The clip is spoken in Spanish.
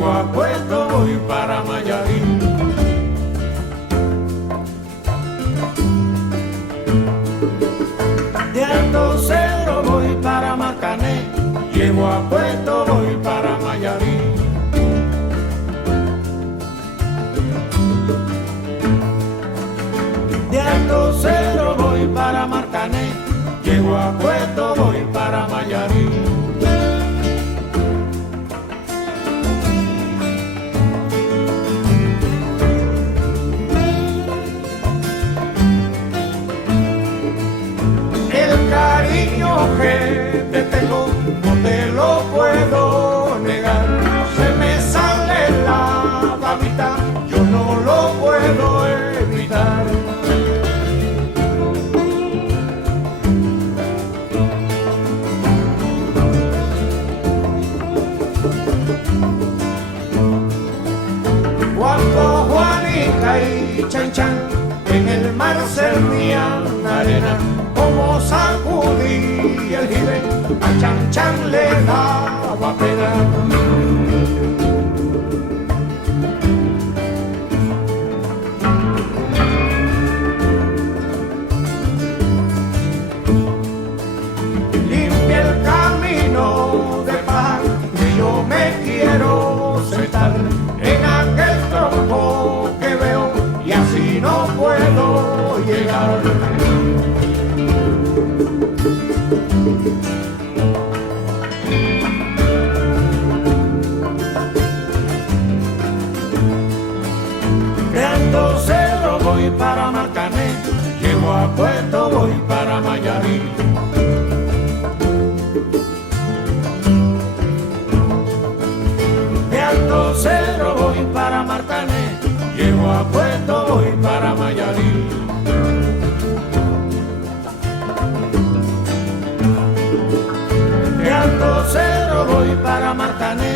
llego a Puerto, voy para Mayarí. De Alto Cedro voy para Marcané, llego a Puerto, voy para Mayarí. De Alto Cedro voy para Marcané, llego a Puerto, voy para Mayarí. El cariño que te tengo no te lo puedo negar. Se me sale la babita, yo no lo puedo evitar. Cuando Juanica y Chan Chan en el mar servían arena, como sacudí el jibe, a Chan Chan le daba pena. Limpia el camino de paz, que yo me quiero sentar en aquel tronco que veo y así no puedo llegar. De Alto Cedro voy para Marcané, llego a Puerto, voy para Mayarí. De Alto Cedro voy para Marcané, llego a Puerto, voy para Mayarí. De Alto Cedro voy para Marcané,